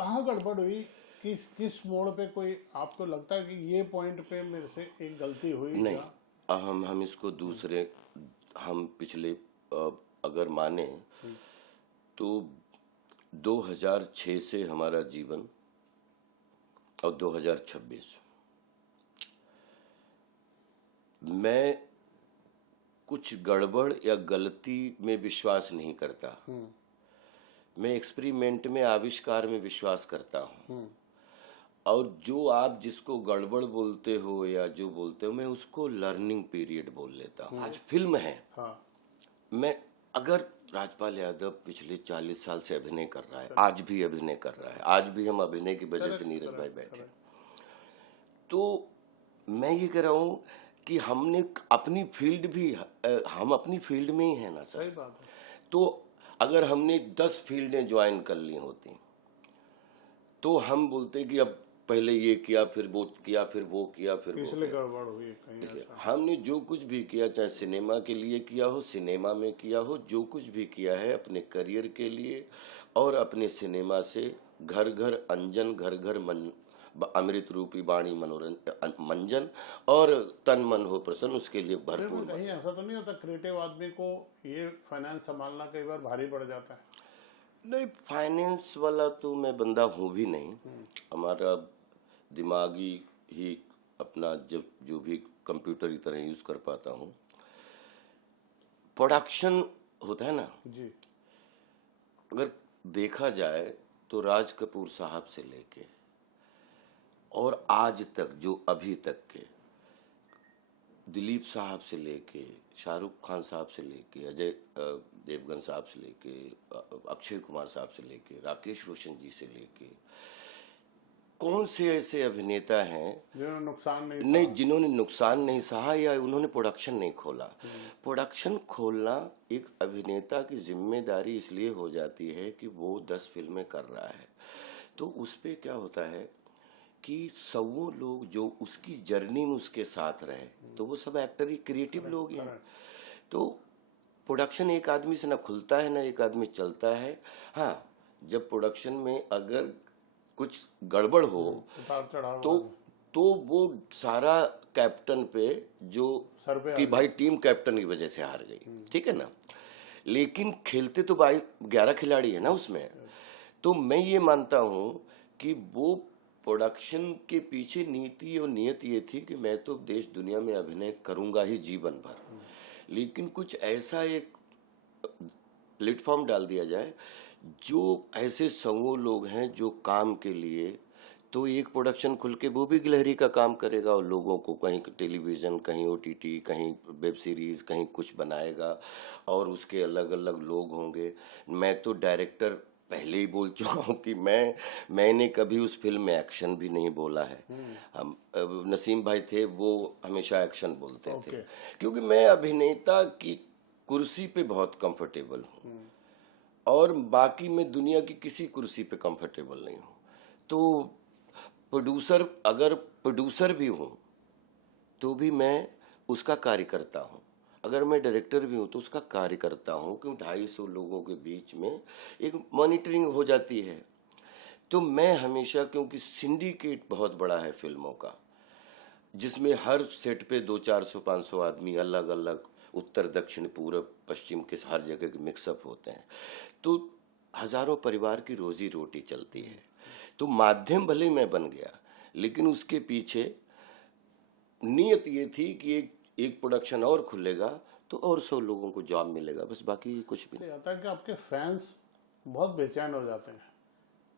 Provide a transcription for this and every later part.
कहाँ गड़बड़ हुई? किस मोड़ पे कोई आपको लगता है कि ये पॉइंट पे मेरे से एक गलती हुई? नहीं, या हम इसको दूसरे, हम पिछले अगर माने तो 2006 से हमारा जीवन और 2026, मैं कुछ गड़बड़ या गलती में विश्वास नहीं करता। मैं एक्सपेरिमेंट में, आविष्कार में विश्वास करता हूँ। और जो आप जिसको गड़बड़ बोलते हो या जो बोलते हो, मैं उसको लर्निंग पीरियड बोल लेता हूँ। आज फिल्म है। हाँ, मैं अगर राजपाल यादव पिछले 40 साल से अभिनय कर रहा है, आज भी अभिनय कर रहा है, आज भी हम अभिनय की वजह से नीरज भाई बैठे, तो मैं ये कह रहा हूँ कि हमने अपनी फील्ड भी, हम अपनी फील्ड में ही है ना सर। सही बात है। तो अगर हमने 10 फील्डें ज्वाइन कर ली होती तो हम बोलते कि अब पहले ये किया, फिर वो किया, फिर वो किया, फिर वो इसलिए किया। गड़बड़ हुई कहीं ऐसा? हमने जो कुछ भी किया, चाहे सिनेमा के लिए किया हो, सिनेमा में किया हो, जो कुछ भी किया है अपने करियर के लिए और अपने सिनेमा से घर घर अंजन, घर घर अमृत रूपी वाणी मनोरंजन मंजन और तन मन हो प्रसन्न, उसके लिए फिर भरपूर। कहीं ऐसा तो नहीं होता क्रिएटिव आदमी को ये फाइनेंस संभालना कई बार भारी पड़ जाता है? नहीं, फाइनेंस वाला तो मैं बंदा हूँ भी नहीं। हमारा दिमागी ही अपना जब जो भी कंप्यूटर की तरह यूज कर पाता हूँ। प्रोडक्शन होता है ना जी। अगर देखा जाए तो राज कपूर साहब से लेके और आज तक जो अभी तक के, दिलीप साहब से लेके, शाहरुख खान साहब से लेके, अजय देवगन साहब से लेके, अक्षय कुमार साहब से लेके, राकेश रोशन जी से लेके, कौन से ऐसे अभिनेता हैं जिन्होंने नुकसान नहीं सहा या उन्होंने प्रोडक्शन नहीं खोला। प्रोडक्शन खोलना एक अभिनेता की जिम्मेदारी इसलिए हो जाती है कि वो 10 फिल्में कर रहा है, तो उस पे क्या होता है कि सौ लोग जो उसकी जर्नी में उसके साथ रहे, तो वो सब एक्टर ही क्रिएटिव लोग हैं। तो प्रोडक्शन एक आदमी से ना खुलता है ना एक आदमी चलता है। हाँ, जब प्रोडक्शन में अगर कुछ गड़बड़ हो तो वो सारा कैप्टन पे, जो कि भाई टीम कैप्टन की वजह से हार गई, ठीक है ना, लेकिन खेलते तो भाई 11 खिलाड़ी है ना उसमें। तो मैं ये मानता हूं कि वो प्रोडक्शन के पीछे नीति और नियत ये थी कि मैं तो देश दुनिया में अभिनय करूंगा ही जीवन भर, लेकिन कुछ ऐसा एक प्लेटफॉर्म डाल दिया जाए जो ऐसे सौ लोग हैं जो काम के लिए, तो एक प्रोडक्शन खुल के वो भी गिलहरी का काम करेगा और लोगों को कहीं टेलीविज़न, कहीं ओटीटी, कहीं वेब सीरीज़, कहीं कुछ बनाएगा और उसके अलग अलग लोग होंगे। मैं तो डायरेक्टर पहले ही बोल चुका हूँ कि मैंने कभी उस फिल्म में एक्शन भी नहीं बोला है। हम नसीम भाई थे, वो हमेशा एक्शन बोलते थे, क्योंकि मैं अभिनेता की कुर्सी पे बहुत कंफर्टेबल हूँ और बाकी मैं दुनिया की किसी कुर्सी पे कंफर्टेबल नहीं हूँ। तो प्रोड्यूसर, अगर प्रोड्यूसर भी हूँ तो भी मैं उसका कार्य करता हूँ, अगर मैं डायरेक्टर भी हूँ तो उसका कार्य करता हूँ, क्योंकि 250 लोगों के बीच में एक मॉनिटरिंग हो जाती है। तो मैं हमेशा, क्योंकि सिंडिकेट बहुत बड़ा है फिल्मों का, जिसमें हर सेट पे 200-400-500 आदमी अलग अलग उत्तर दक्षिण पूर्व पश्चिम के हर जगह के मिक्सअप होते हैं, तो हजारों परिवार की रोजी रोटी चलती है। तो माध्यम भले मैं बन गया, लेकिन उसके पीछे नियत ये थी कि एक प्रोडक्शन और खुलेगा तो और 100 लोगों को जॉब मिलेगा, बस, बाकी कुछ भी नहीं। आता है कि आपके फैंस बहुत बेचैन हो जाते हैं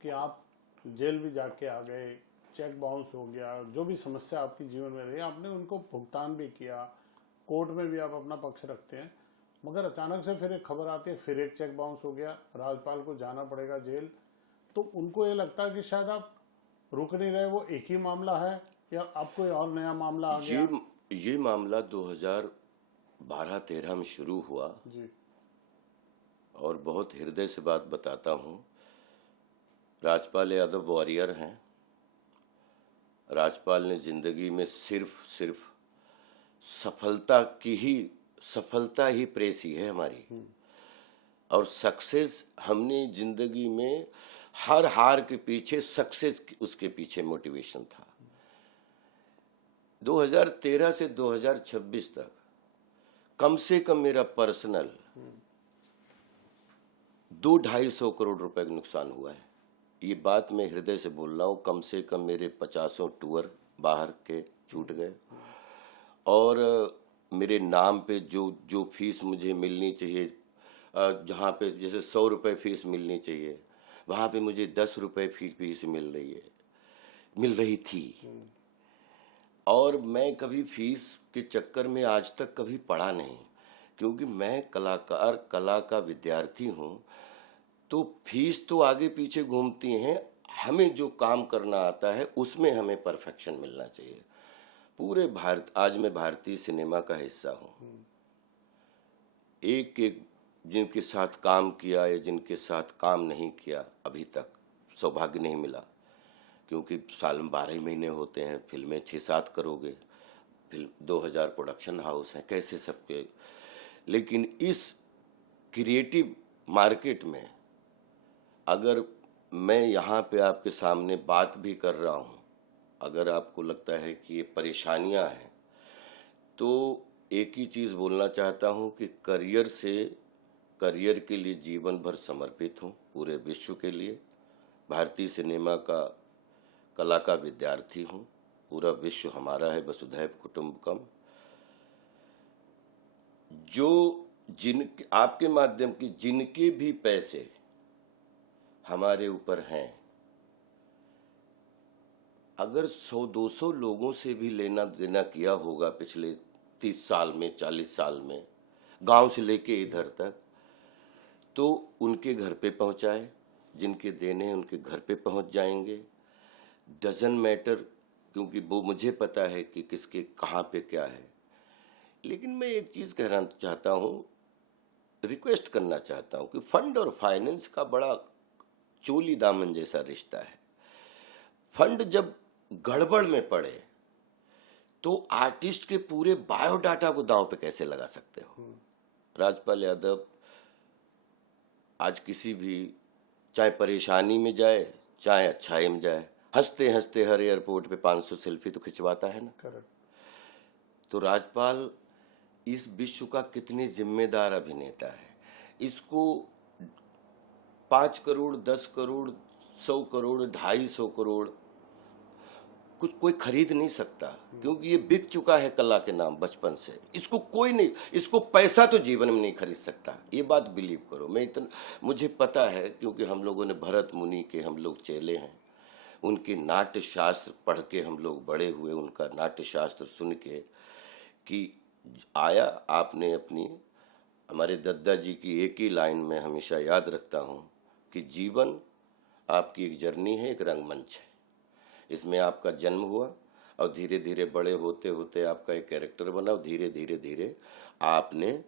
कि आप जेल भी जाके आ गए, चेक बाउंस हो गया, जो भी समस्या आपके जीवन में रही, आपने उनको भुगतान भी किया, कोर्ट में भी आप अपना पक्ष रखते हैं, मगर अचानक से फिर एक खबर आती है, फिर एक चेक बाउंस हो गया, राजपाल को जाना पड़ेगा जेल, तो उनको ये लगता है कि शायद आप रुक नहीं रहे, वो एक ही मामला है या आप कोई और नया मामला आ गया? ये मामला 2012-13 में शुरू हुआ जी। और बहुत हृदय से बात बताता हूँ, राजपाल यादव वॉरियर हैं। राजपाल ने जिंदगी में सिर्फ सफलता ही प्रेसी है हमारी, और सक्सेस हमने जिंदगी में हर हार के पीछे सक्सेस उसके पीछे मोटिवेशन था। 2013 से 2026 तक कम से कम मेरा पर्सनल 200-250 करोड़ रुपए का नुकसान हुआ है। ये बात मैं हृदय से बोल रहा हूँ। कम से कम मेरे 50 टूर बाहर के छूट गए, और मेरे नाम पे जो जो फीस मुझे मिलनी चाहिए, जहाँ पे जैसे 100 रुपये फीस मिलनी चाहिए, वहाँ पे मुझे 10 रुपये फीस मिल रही थी। और मैं कभी फीस के चक्कर में आज तक कभी पड़ा नहीं, क्योंकि मैं कला का विद्यार्थी हूँ। तो फीस तो आगे पीछे घूमती हैं, हमें जो काम करना आता है उसमें हमें परफेक्शन मिलना चाहिए। पूरे आज मैं भारतीय सिनेमा का हिस्सा हूँ। एक एक जिनके साथ काम किया या जिनके साथ काम नहीं किया, अभी तक सौभाग्य नहीं मिला, क्योंकि साल में 12 महीने होते हैं। फिल्में 6-7 करोगे, फिल्म 2000 प्रोडक्शन हाउस हैं, कैसे सबके। लेकिन इस क्रिएटिव मार्केट में अगर मैं यहाँ पे आपके सामने बात भी कर रहा हूँ, अगर आपको लगता है कि ये परेशानियाँ हैं, तो एक ही चीज़ बोलना चाहता हूँ कि करियर के लिए जीवन भर समर्पित हूँ, पूरे विश्व के लिए। भारतीय सिनेमा का कला का विद्यार्थी हूँ। पूरा विश्व हमारा है, वसुधैव कुटुंबकम। जो आपके माध्यम की जिनके भी पैसे हमारे ऊपर हैं, अगर 100-200 लोगों से भी लेना देना किया होगा पिछले 30 साल में, 40 साल में, गांव से लेके इधर तक, तो उनके घर पे पहुंचाए। जिनके देने हैं उनके घर पे पहुंच जाएंगे। डजन मैटर, क्योंकि वो मुझे पता है कि किसके कहाँ पे क्या है। लेकिन मैं एक चीज़ कहना चाहता हूँ, रिक्वेस्ट करना चाहता हूँ कि फंड और फाइनेंस का बड़ा चोली दामन जैसा रिश्ता है। फंड जब गड़बड़ में पड़े तो आर्टिस्ट के पूरे बायोडाटा को दांव पे कैसे लगा सकते हो। राजपाल यादव आज किसी भी, चाहे परेशानी में जाए चाहे अच्छाई में जाए, हंसते हंसते हर एयरपोर्ट पे 500 सेल्फी तो खिंचवाता है ना। करेक्ट। तो राजपाल इस विश्व का कितने जिम्मेदार अभिनेता है। इसको 5 करोड़, 10 करोड़, 100 करोड़, 250 करोड़ कुछ कोई खरीद नहीं सकता, क्योंकि ये बिक चुका है कला के नाम बचपन से। इसको कोई नहीं, इसको पैसा तो जीवन में नहीं खरीद सकता, ये बात बिलीव करो। मुझे पता है, क्योंकि हम लोगों ने भरत मुनि के हम लोग चेले हैं। उनके नाट्य शास्त्र पढ़ के हम लोग बड़े हुए, उनका नाट्य शास्त्र सुन के कि आया आपने अपनी, हमारे दद्दा जी की एक ही लाइन में हमेशा याद रखता हूँ कि जीवन आपकी एक जर्नी है, एक रंगमंच है। इसमें आपका जन्म हुआ और धीरे धीरे बड़े होते होते आपका एक कैरेक्टर बना, और धीरे धीरे धीरे आपने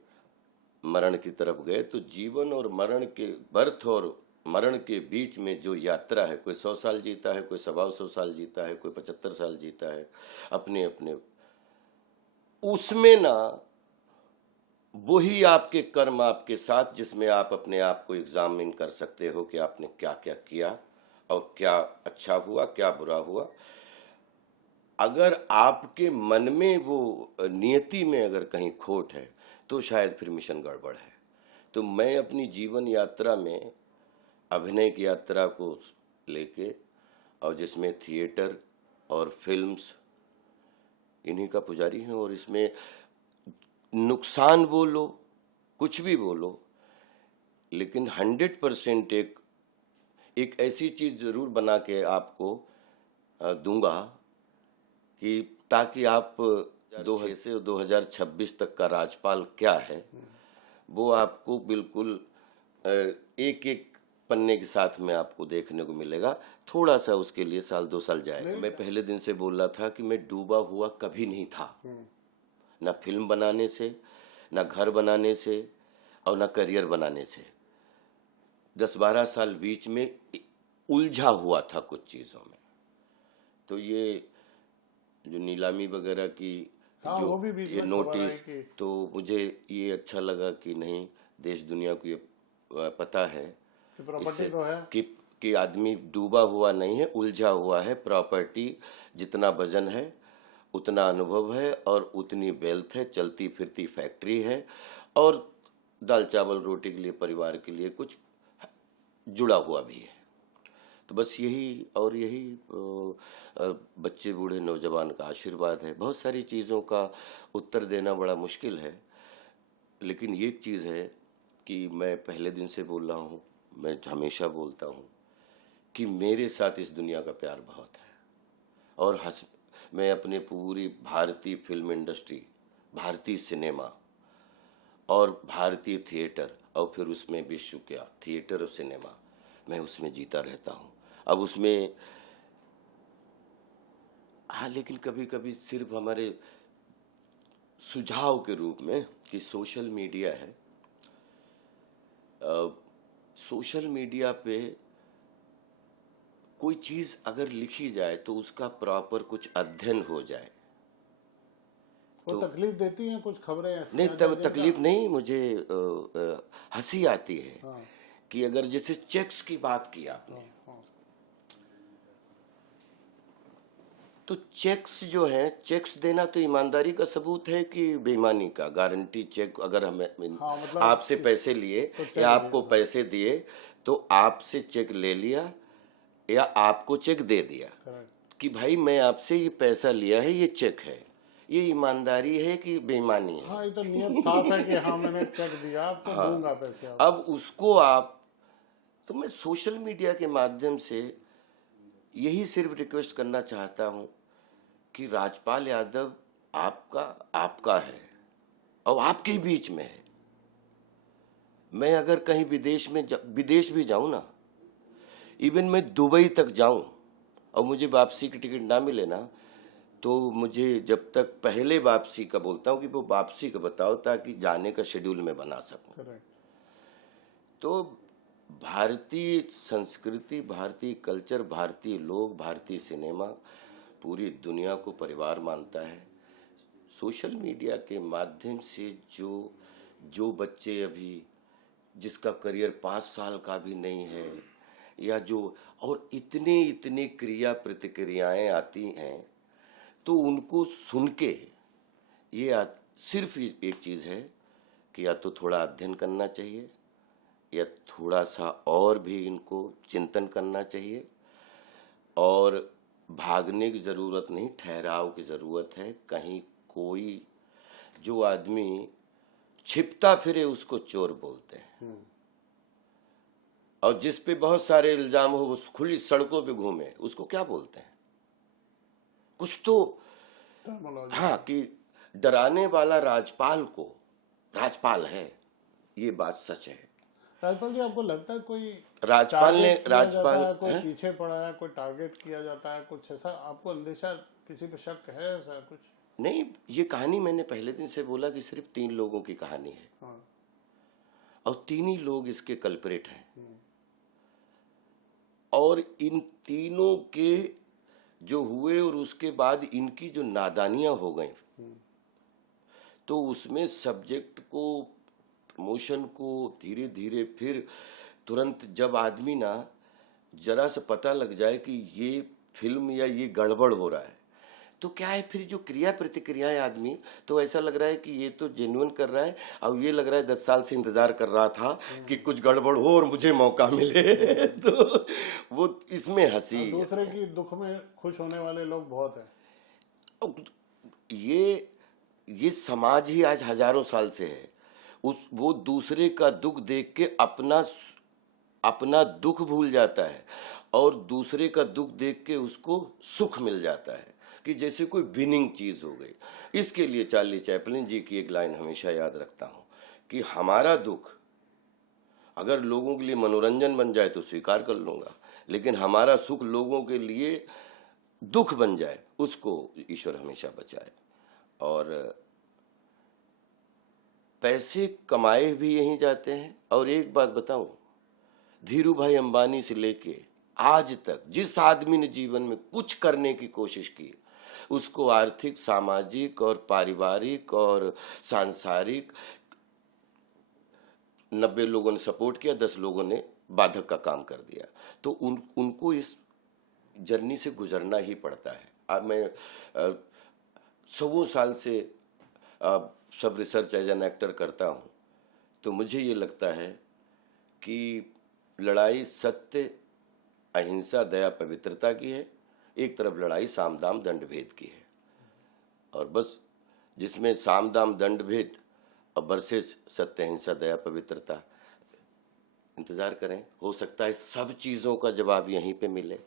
मरण की तरफ गए। तो जीवन और मरण के, बर्थ और मरण के बीच में जो यात्रा है, कोई 100 साल जीता है, कोई 125 साल जीता है, कोई 75 साल जीता है, अपने अपने उसमें ना वही आपके कर्म आपके साथ, जिसमें आप अपने आप को एग्जामिन कर सकते हो कि आपने क्या क्या किया और क्या अच्छा हुआ, क्या बुरा हुआ। अगर आपके मन में वो नियति में अगर कहीं खोट है तो शायद फिर मिशन गड़बड़ है। तो मैं अपनी जीवन यात्रा में अभिनय की यात्रा को लेके, और जिसमें थिएटर और फिल्म्स, इन्हीं का पुजारी हूँ। और इसमें नुकसान बोलो, कुछ भी बोलो, लेकिन 100% एक ऐसी चीज जरूर बना के आपको दूंगा कि ताकि आप 2006 से 2026 तक का राजपाल क्या है वो आपको बिल्कुल एक एक पन्ने के साथ में आपको देखने को मिलेगा। थोड़ा सा उसके लिए 1-2 साल जाएगा। मैं पहले दिन से बोल रहा था कि मैं डूबा हुआ कभी नहीं था, ना फिल्म बनाने से, ना घर बनाने से, और ना करियर बनाने से। 10-12 साल बीच में उलझा हुआ था कुछ चीज़ों में। तो ये जो नीलामी वगैरह की, हाँ, जो वो भी बीच ये में नोटिस, खबर आई तो मुझे ये अच्छा लगा कि नहीं, देश दुनिया को ये पता है कि प्रॉपर्टी तो है, कि आदमी डूबा हुआ नहीं है, उलझा हुआ है। प्रॉपर्टी जितना वजन है उतना अनुभव है और उतनी वेल्थ है, चलती फिरती फैक्ट्री है और दाल चावल रोटी के लिए परिवार के लिए कुछ जुड़ा हुआ भी है। तो बस यही और यही बच्चे बूढ़े नौजवान का आशीर्वाद है। बहुत सारी चीज़ों का उत्तर देना बड़ा मुश्किल है, लेकिन ये चीज़ है कि मैं पहले दिन से बोल रहा हूँ, मैं हमेशा बोलता हूँ कि मेरे साथ इस दुनिया का प्यार बहुत है। और मैं अपने पूरी भारतीय फिल्म इंडस्ट्री, भारतीय सिनेमा और भारतीय थिएटर और फिर उसमें विश्व क्या थिएटर और सिनेमा, मैं उसमें जीता रहता हूँ। अब उसमें हाँ, लेकिन कभी कभी सिर्फ हमारे सुझाव के रूप में कि सोशल मीडिया है, सोशल मीडिया पे कोई चीज अगर लिखी जाए तो उसका प्रॉपर कुछ अध्ययन हो जाए। वो तकलीफ देती हैं कुछ खबरें ऐसी नहीं, आ तब जाती हैं तकलीफ नहीं, मुझे हंसी आती है हाँ, कि अगर जैसे चेक्स की बात की आपने, हाँ, तो चेक्स जो है, चेक्स देना तो ईमानदारी का सबूत है कि बेईमानी का? गारंटी चेक अगर हमें हाँ, मतलब आपसे पैसे लिए तो चेक या आपको दिया, पैसे दिए तो आपसे चेक ले लिया या आपको चेक दे दिया करेक्ट। कि भाई मैं आपसे ये पैसा लिया है, ये चेक है, ये ईमानदारी है कि बेईमानी है? हाँ, ये तो नियत साफ है कि हाँ मैंने चेक दिया, अब तो दूंगा पैसे आप। अब उसको आप, तो मैं सोशल मीडिया के माध्यम से यही सिर्फ रिक्वेस्ट करना चाहता हूं कि राजपाल यादव आपका है और आपके ही बीच में है। मैं अगर कहीं विदेश भी जाऊं ना, इवन मैं दुबई तक जाऊं और मुझे वापसी की टिकट ना मिले ना, तो मुझे जब तक पहले वापसी का बोलता हूं कि वो वापसी का बताओ ताकि जाने का शेड्यूल मैं बना सकूं। करेक्ट। तो भारतीय संस्कृति, भारतीय कल्चर, भारतीय लोग, भारतीय सिनेमा पूरी दुनिया को परिवार मानता है। सोशल मीडिया के माध्यम से जो बच्चे अभी जिसका करियर 5 साल का भी नहीं है या जो, और इतने इतने क्रिया प्रतिक्रियाएं आती हैं, तो उनको सुन के ये सिर्फ एक चीज़ है कि या तो थोड़ा अध्ययन करना चाहिए या थोड़ा सा और भी इनको चिंतन करना चाहिए, और भागने की ज़रूरत नहीं, ठहराव की ज़रूरत है। कहीं कोई जो आदमी छिपता फिरे उसको चोर बोलते हैं, और जिस पे बहुत सारे इल्जाम हो वो खुली सड़कों पे घूमे उसको क्या बोलते हैं? कुछ तो हाँ, कि डराने वाला राजपाल है, ये बात सच है। राजपाल जी, आपको लगता है कोई कोई पीछे पड़ा है, कोई टारगेट किया जाता है, कुछ ऐसा आपको अंदेशा, किसी पे शक है ऐसा कुछ? नहीं, ये कहानी मैंने पहले दिन से बोला कि सिर्फ 3 लोगों की कहानी है। हाँ। और 3 ही लोग इसके कल्प्रिट हैं, और इन तीनों के जो हुए और उसके बाद इनकी जो नादानियां हो गई, तो उसमें सब्जेक्ट को, प्रमोशन को धीरे धीरे फिर तुरंत जब आदमी ना जरा से पता लग जाए कि ये फिल्म या ये गड़बड़ हो रहा है, तो क्या है फिर जो क्रिया प्रतिक्रियाएं आदमी, तो ऐसा लग रहा है कि ये तो जेन्युइन कर रहा है, और ये लग रहा है 10 साल से इंतजार कर रहा था कि कुछ गड़बड़ हो और मुझे मौका मिले तो वो इसमें हंसी। दूसरे की दुख में खुश होने वाले लोग बहुत हैं। ये समाज ही आज हजारों साल से है, वो दूसरे का दुख देख के अपना दुख भूल जाता है और दूसरे का दुख देख के उसको सुख मिल जाता है, कि जैसे कोई विनिंग चीज हो गई। इसके लिए चार्ली चैपलिन जी की एक लाइन हमेशा याद रखता हूं कि हमारा दुख अगर लोगों के लिए मनोरंजन बन जाए तो स्वीकार कर लूंगा, लेकिन हमारा सुख लोगों के लिए दुख बन जाए उसको ईश्वर हमेशा बचाए। और पैसे कमाए भी यहीं जाते हैं। और एक बात बताऊं, धीरू भाई अंबानी से लेके आज तक जिस आदमी ने जीवन में कुछ करने की कोशिश की, उसको आर्थिक, सामाजिक और पारिवारिक और सांसारिक 90 लोगों ने सपोर्ट किया, 10 लोगों ने बाधक का काम कर दिया। तो उनको इस जर्नी से गुजरना ही पड़ता है। अब मैं 100 साल से सब रिसर्च एज एन एक्टर करता हूँ, तो मुझे ये लगता है कि लड़ाई सत्य, अहिंसा, दया, पवित्रता की है, एक तरफ लड़ाई साम दाम दंड भेद की है। और बस जिसमें साम दाम दंड भेद और वर्सेस सत्य, अहिंसा, दया, पवित्रता, इंतजार करें, हो सकता है सब चीजों का जवाब यहीं पे मिले।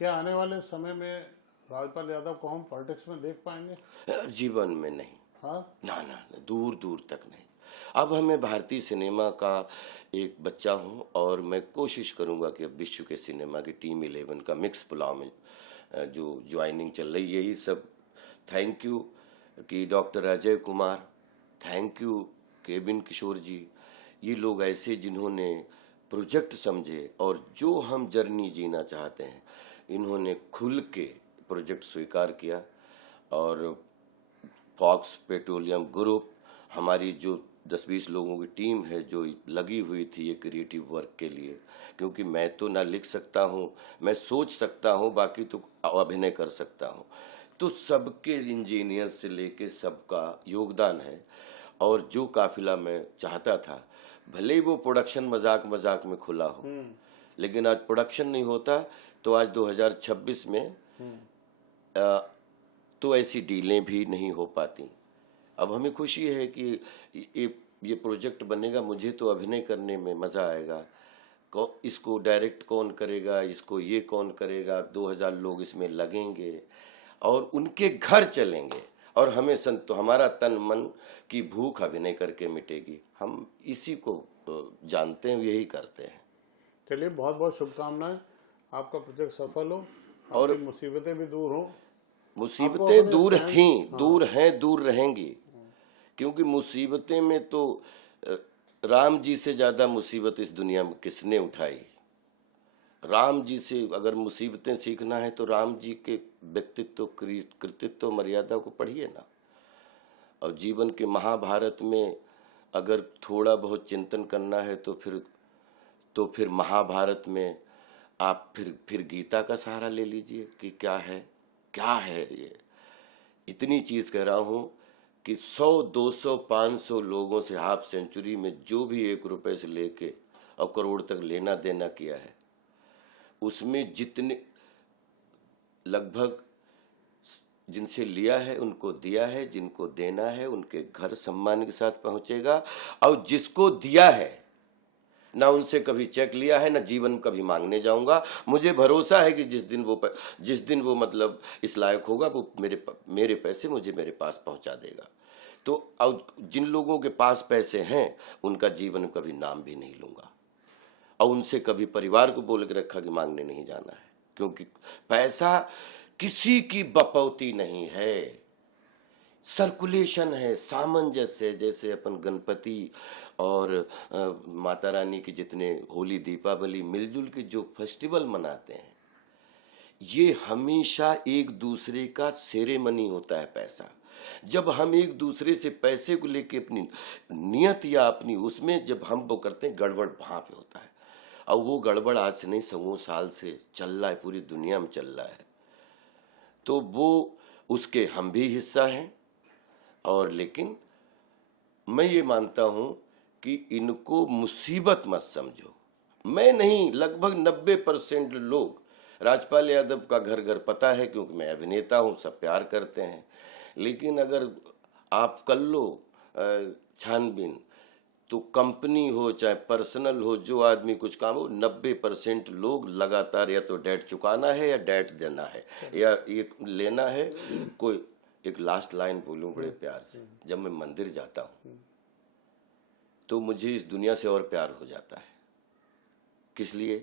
क्या आने वाले समय में राजपाल यादव को हम पॉलिटिक्स में देख पाएंगे? जीवन में नहीं। हाँ, ना ना, दूर दूर तक नहीं। अब हमें भारतीय सिनेमा का एक बच्चा हूँ और मैं कोशिश करूँगा कि अब विश्व के सिनेमा की टीम 11 का मिक्स पुलाव में जो ज्वाइनिंग चल रही, यही सब थैंक यू कि doctor Ajay Kumar, thank you केबिन किशोर जी, ये लोग ऐसे जिन्होंने प्रोजेक्ट समझे और जो हम जर्नी जीना चाहते हैं, इन्होंने खुल के प्रोजेक्ट स्वीकार किया। और फॉक्स पेट्रोलियम ग्रुप, हमारी जो 10-20 लोगों की टीम है जो लगी हुई थी ये क्रिएटिव वर्क के लिए, क्योंकि मैं तो ना लिख सकता हूँ, मैं सोच सकता हूँ, बाकी तो अभिनय कर सकता हूँ। तो सबके इंजीनियर से लेके सबका योगदान है। और जो काफिला मैं चाहता था, भले ही वो प्रोडक्शन मजाक मजाक में खुला हो, लेकिन आज प्रोडक्शन नहीं होता तो आज 2026 में तो ऐसी डीलें भी नहीं हो पाती। अब हमें खुशी है कि ये प्रोजेक्ट बनेगा, मुझे तो अभिनय करने में मज़ा आएगा। इसको डायरेक्ट कौन करेगा, इसको ये कौन करेगा, 2000 लोग इसमें लगेंगे और उनके घर चलेंगे और हमें तो हमारा तन मन की भूख अभिनय करके मिटेगी। हम इसी को जानते हैं, यही करते हैं। चलिए, बहुत बहुत शुभकामनाएं, आपका प्रोजेक्ट सफल हो और आपकी मुसीबतें भी दूर हो। मुसीबतें दूर थीं, हाँ। दूर हैं, दूर रहेंगी, क्योंकि मुसीबतें में तो राम जी से ज्यादा मुसीबत इस दुनिया में किसने उठाई। राम जी से अगर मुसीबतें सीखना है तो राम जी के व्यक्तित्व, कृतित्व, मर्यादा को पढ़िए ना। और जीवन के महाभारत में अगर थोड़ा बहुत चिंतन करना है तो फिर महाभारत में आप फिर गीता का सहारा ले लीजिए कि क्या है ये। इतनी चीज कह रहा हूं कि 100, 200, 500 लोगों से हाफ सेंचुरी में जो भी 1 रुपए से लेके और करोड़ तक लेना देना किया है, उसमें जितने लगभग जिनसे लिया है उनको दिया है, जिनको देना है उनके घर सम्मान के साथ पहुंचेगा। और जिसको दिया है ना उनसे कभी चेक लिया है, ना जीवन में कभी मांगने जाऊंगा। मुझे भरोसा है कि जिस दिन वो मतलब इस लायक होगा, वो मेरे पैसे मुझे मेरे पास पहुंचा देगा। तो अब जिन लोगों के पास पैसे हैं उनका जीवन में कभी नाम भी नहीं लूंगा और उनसे कभी परिवार को बोल के रखा कि मांगने नहीं जाना है, क्योंकि पैसा किसी की बपौती नहीं है, सर्कुलेशन है, सामंजस्य। जैसे अपन गणपति और माता रानी की जितने होली, दीपावली मिलजुल के जो फेस्टिवल मनाते हैं, ये हमेशा एक दूसरे का सेरेमनी होता है। पैसा जब हम एक दूसरे से पैसे को लेके अपनी नियत या अपनी उसमें जब हम वो करते हैं, गड़बड़ वहां पे होता है। और वो गड़बड़ आज से नहीं, 100 साल से चल रहा है, पूरी दुनिया में चल रहा है। तो वो उसके हम भी हिस्सा हैं। और लेकिन मैं ये मानता हूं कि इनको मुसीबत मत समझो। मैं नहीं, लगभग 90% लोग, राजपाल यादव का घर घर पता है क्योंकि मैं अभिनेता हूं, सब प्यार करते हैं। लेकिन अगर आप कर लो छानबीन, तो कंपनी हो चाहे पर्सनल हो, जो आदमी कुछ काम हो, 90% लोग लगातार या तो डेट चुकाना है या डेट देना है या ये लेना है। कोई एक लास्ट लाइन बोलूं बड़े प्यार से, जब मैं मंदिर जाता हूं तो मुझे इस दुनिया से और प्यार हो जाता है। किस लिए?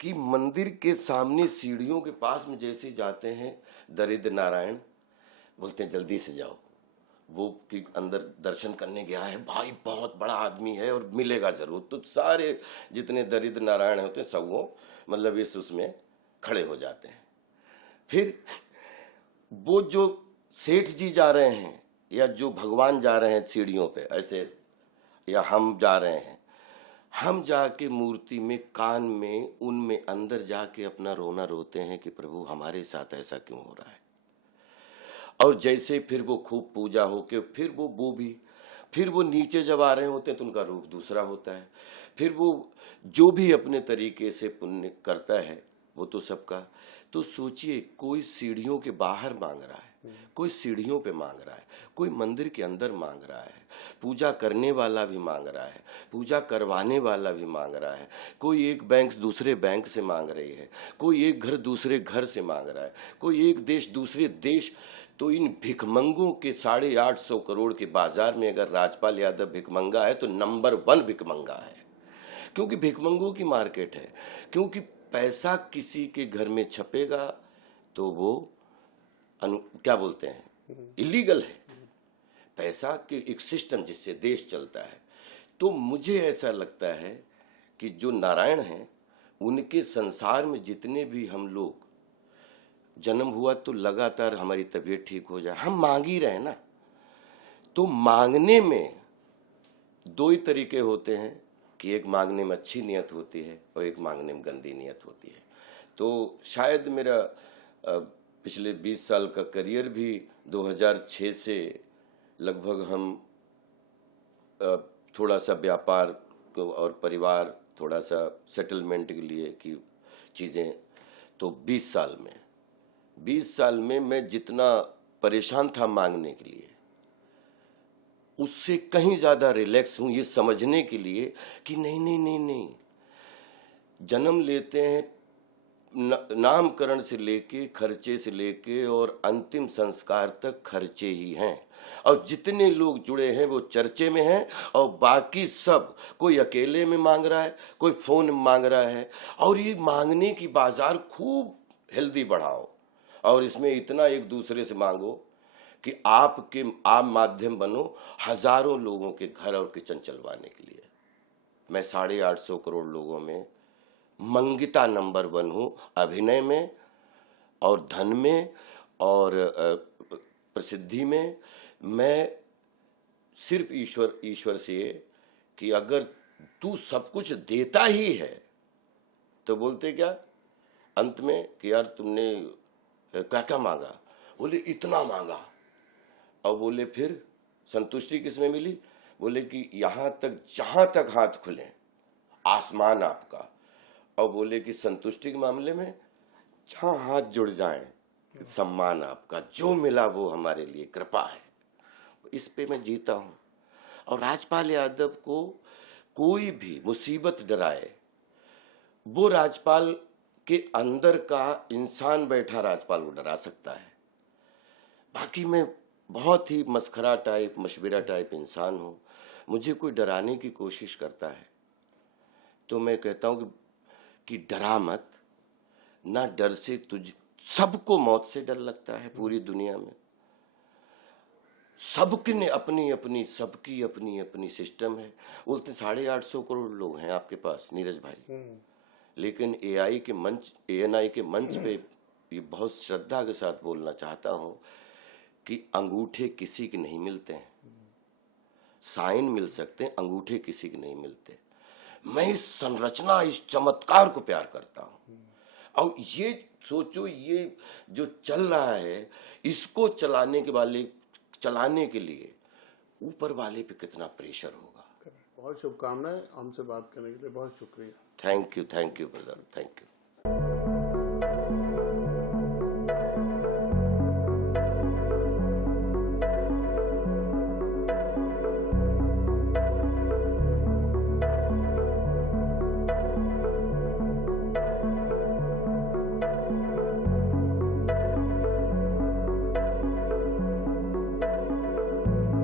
कि मंदिर के सामने सीढ़ियों के पास में जैसे जाते हैं, दरिद्र नारायण बोलते हैं जल्दी से जाओ, वो कि अंदर दर्शन करने गया है, भाई बहुत बड़ा आदमी है और मिलेगा जरूर। तो सारे जितने दरिद्र नारायण होते हैं सब वो मतलब इस उसमें खड़े हो जाते हैं। फिर वो जो सेठ जी जा रहे हैं या जो भगवान जा रहे हैं सीढ़ियों पे ऐसे, या हम जा रहे हैं, हम जाके मूर्ति में, कान में, उनमें अंदर जाके अपना रोना रोते हैं कि प्रभु हमारे साथ ऐसा क्यों हो रहा है। और जैसे फिर वो खूब पूजा होके फिर वो भी फिर वो नीचे जब आ रहे होते हैं तो उनका रूप दूसरा होता है। फिर वो जो भी अपने तरीके से पुण्य करता है वो तो सबका। तो सोचिए, कोई सीढ़ियों के बाहर मांग रहा है, कोई सीढ़ियों पे मांग रहा है, कोई मंदिर के अंदर मांग रहा है, पूजा करने वाला भी मांग रहा है, पूजा करवाने वाला भी मांग रहा है, कोई एक बैंक दूसरे बैंक से मांग रही है, कोई एक घर दूसरे घर से मांग रहा है, कोई एक देश दूसरे देश। तो इन भिखमंगों के 850 करोड़ के बाजार में अगर राजपाल यादव भिखमंगा है तो नंबर 1 भिखमंगा है, क्योंकि भिखमंगों की मार्केट है। क्योंकि पैसा किसी के घर में छपेगा तो वो क्या बोलते हैं, इलीगल है। पैसा के एक सिस्टम जिससे देश चलता है। तो मुझे ऐसा लगता है कि जो नारायण हैं उनके संसार में जितने भी हम लोग, जन्म हुआ तो लगातार हमारी तबीयत ठीक हो जाए, हम मांग ही रहे ना। तो मांगने में 2 ही तरीके होते हैं कि एक मांगने में अच्छी नियत होती है और एक मांगने में गंदी नियत होती है। तो शायद मेरा पिछले 20 साल का करियर भी 2006 से लगभग हम थोड़ा सा व्यापार और परिवार, थोड़ा सा सेटलमेंट के लिए की चीज़ें, तो 20 साल में मैं जितना परेशान था मांगने के लिए, उससे कहीं ज़्यादा रिलैक्स हूँ ये समझने के लिए कि नहीं नहीं नहीं नहीं, जन्म लेते हैं, नामकरण से लेके, खर्चे से लेके और अंतिम संस्कार तक खर्चे ही हैं। और जितने लोग जुड़े हैं वो चर्चे में हैं, और बाकी सब, कोई अकेले में मांग रहा है, कोई फोन में मांग रहा है। और ये मांगने की बाजार खूब हेल्दी बढ़ाओ, और इसमें इतना एक दूसरे से मांगो कि आप माध्यम बनो हजारों लोगों के घर और किचन चलवाने के लिए। मैं 850 करोड़ लोगों में मंगिता नंबर 1 हूँ, अभिनय में और धन में और प्रसिद्धि में। मैं सिर्फ ईश्वर से कि अगर तू सब कुछ देता ही है तो बोलते क्या अंत में कि यार तुमने क्या क्या मांगा, बोले इतना मांगा। और बोले फिर संतुष्टि किसमें मिली, बोले कि यहाँ तक जहां तक हाथ खुले आसमान आपका। और बोले कि संतुष्टि के मामले में जहां हाथ जुड़ जाएं सम्मान आपका, जो मिला वो हमारे लिए कृपा है। इस पे मैं जीता हूं। और राजपाल यादव को कोई भी मुसीबत डराए, वो राजपाल के अंदर का इंसान बैठा राजपाल को डरा सकता है। बाकी मैं बहुत ही मस्खरा टाइप, मशविरा टाइप इंसान हूं। मुझे कोई डराने की कोशिश करता है तो मैं कहता हूं कि डरा मत ना, डर से सबको मौत से डर लगता है पूरी दुनिया में। सबके ने अपनी अपनी सिस्टम है। बोलते 850 करोड़ लोग हैं आपके पास नीरज भाई, लेकिन ANI के मंच पे ये बहुत श्रद्धा के साथ बोलना चाहता हूं कि अंगूठे किसी के नहीं मिलते हैं, साइन मिल सकते हैं, अंगूठे किसी के नहीं मिलते। मैं इस संरचना, इस चमत्कार को प्यार करता हूं। और ये सोचो, ये जो चल रहा है इसको चलाने के लिए ऊपर वाले पे कितना प्रेशर होगा। बहुत शुभकामनाएं। हमसे बात करने के लिए बहुत शुक्रिया। Thank you brother, thank you.